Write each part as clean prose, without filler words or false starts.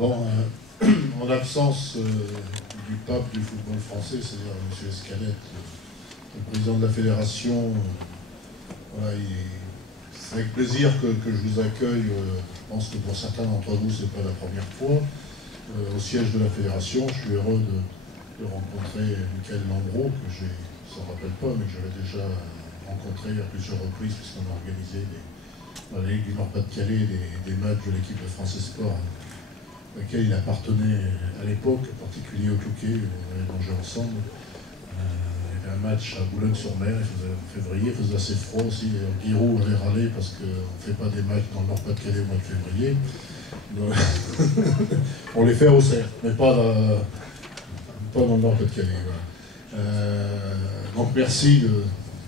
Bon, en absence du pape du football français, c'est-à-dire M. Escalette, le président de la fédération, voilà, c'est avec plaisir que je vous accueille. Je pense que pour certains d'entre vous, ce n'est pas la première fois. Au siège de la fédération, je suis heureux de rencontrer Michael Lambreau, que je ne s'en rappelle pas, mais que j'avais déjà rencontré à plusieurs reprises, puisqu'on a organisé dans la Ligue du Nord-Pas-de-Calais des matchs de l'équipe de France Sport, à laquelle il appartenait à l'époque, en particulier au Touquet, où on avait mangé ensemble. Il y avait un match à Boulogne-sur-Mer, en février, il faisait assez froid aussi. Giroud avait râlé parce qu'on ne fait pas des matchs dans le Nord-Pas-de-Calais au mois de février. Donc, on les fait au Cerf, mais pas dans le Nord-Pas-de-Calais. Voilà. Donc merci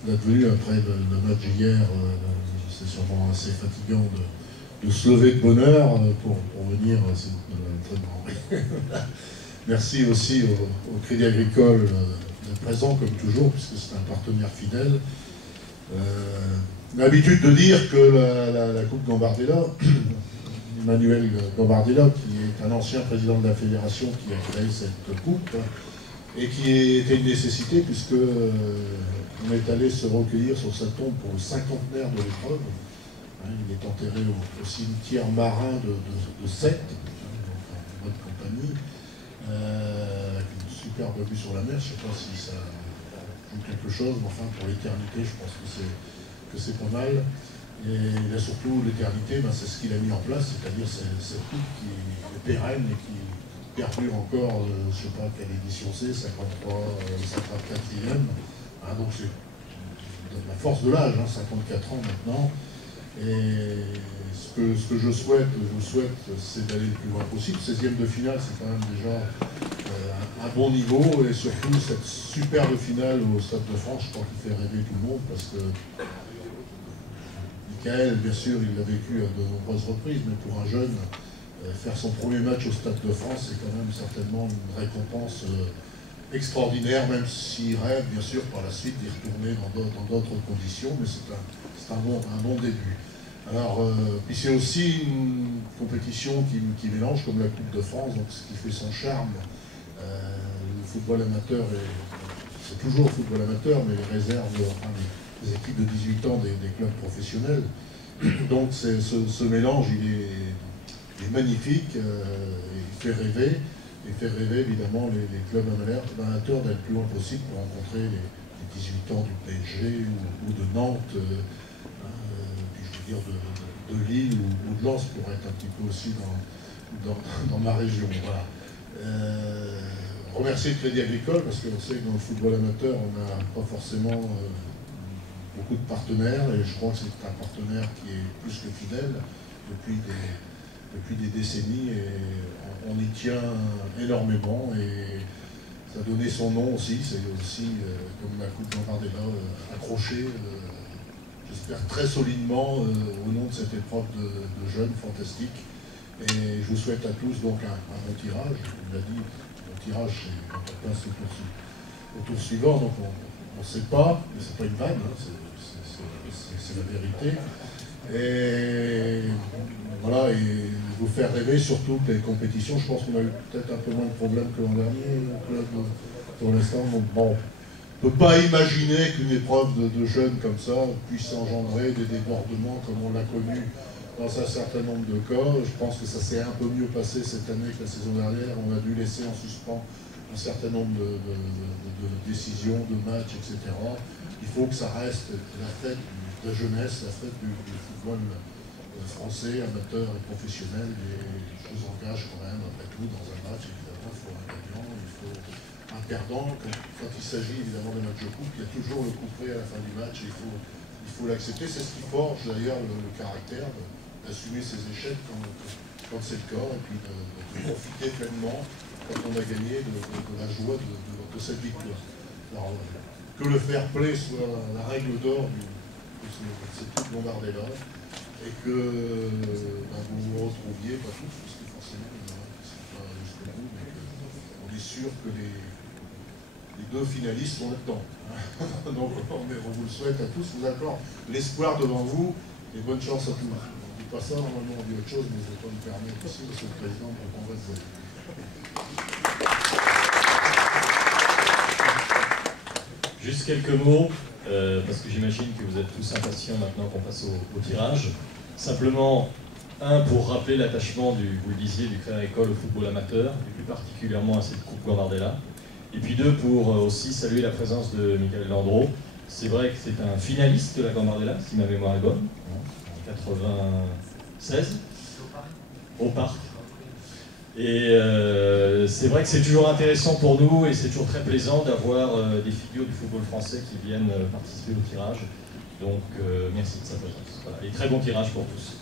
d'être venu après le match d'hier. C'est sûrement assez fatigant de se lever de bonne heure pour venir. Merci aussi au Crédit Agricole d'être présent comme toujours, puisque c'est un partenaire fidèle. On a l'habitude de dire que la Coupe Gambardella, Emmanuel Gambardella, qui est un ancien président de la fédération qui a créé cette coupe, et qui était une nécessité puisque on est allé se recueillir sur sa tombe pour le cinquantenaire de l'épreuve. Il est enterré au cimetière marin de Sète, en bonne compagnie, avec une superbe vue sur la mer. Je ne sais pas si ça joue quelque chose, mais enfin pour l'éternité, je pense que c'est pas mal. Et là, surtout, l'éternité, c'est ce qu'il a mis en place, c'est-à-dire cette coupe qui est pérenne et qui perdure encore, je ne sais pas quelle édition c'est, 53, 54e. Donc c'est la force de l'âge, 54 ans maintenant. Et ce que je souhaite, c'est d'aller le plus loin possible. 16e de finale, c'est quand même déjà un bon niveau. Et surtout, cette superbe finale au Stade de France, je crois qu'il fait rêver tout le monde, parce que Michael, bien sûr, il l'a vécu à de nombreuses reprises, mais pour un jeune, faire son premier match au Stade de France, c'est quand même certainement une récompense extraordinaire, même s'il rêve, bien sûr, par la suite d'y retourner dans d'autres conditions, mais c'est un bon début. Alors, puis c'est aussi une compétition qui mélange, comme la Coupe de France, donc ce qui fait son charme. Le football amateur, c'est toujours le football amateur, mais les réserves, les équipes de 18 ans des clubs professionnels. Donc ce mélange, il est magnifique, il fait rêver. Et fait rêver évidemment les clubs amateurs d'être le plus loin possible pour rencontrer les 18 ans du PSG ou de Nantes, puis je veux dire de Lille ou de Lens pour être un petit peu aussi dans ma région. Voilà. Remercier le Crédit Agricole parce qu'on sait que dans le football amateur on n'a pas forcément beaucoup de partenaires et je crois que c'est un partenaire qui est plus que fidèle depuis des décennies et on y tient énormément et ça a donné son nom aussi, c'est aussi comme la Coupe Gambardella accrochée, j'espère très solidement au nom de cette épreuve de jeunes fantastique. Et je vous souhaite à tous donc un bon tirage, on l'a dit, le tirage c'est quand on passe au tour suivant, donc on ne sait pas, mais c'est pas une vanne, c'est la vérité. Et voilà, et vous faire rêver surtout les compétitions. Je pense qu'on a eu peut-être un peu moins de problèmes que l'an dernier, pour l'instant. Donc bon, on ne peut pas imaginer qu'une épreuve de jeunes comme ça puisse engendrer des débordements comme on l'a connu dans un certain nombre de cas. Je pense que ça s'est un peu mieux passé cette année que la saison dernière. On a dû laisser en suspens un certain nombre de décisions, de matchs, etc. Il faut que ça reste la fête de la jeunesse, la fête du football français, amateur et professionnel. Et je vous engage quand même, après tout, dans un match, évidemment, il faut un gagnant, il faut un perdant. Quand il s'agit évidemment de matchs de coupe, il y a toujours le coup près à la fin du match et il faut l'accepter. C'est ce qui forge d'ailleurs le caractère d'assumer ses échecs quand c'est le cas, et puis de profiter pleinement quand on a gagné de la joie de cette victoire. Alors, que le fair play soit la règle d'or de cette Coupe Gambardella et que vous vous retrouviez, pas tous, parce que forcément, c'est pas jusqu'au bout, mais on est sûr que les deux finalistes sont là-dedans. Donc on vous le souhaite à tous, vous accorde l'espoir devant vous et bonne chance à tous. pas ça, normalement on dit autre chose, mais je ne vais pas me permettre ici, Monsieur le Président, pour qu'on va se voter. Juste quelques mots, parce que j'imagine que vous êtes tous impatients maintenant qu'on passe au tirage. Simplement, un, pour rappeler l'attachement, vous le disiez, du Crédit Agricole au football amateur, et plus particulièrement à cette Coupe Gambardella. Et puis deux, pour aussi saluer la présence de Michael Landreau. C'est vrai que c'est un finaliste de la Gambardella, si ma mémoire est bonne, en 96, au Parc. Et c'est vrai que c'est toujours intéressant pour nous et c'est toujours très plaisant d'avoir des figures du football français qui viennent participer au tirage. Donc merci de sa présence. Voilà. Et très bon tirage pour tous.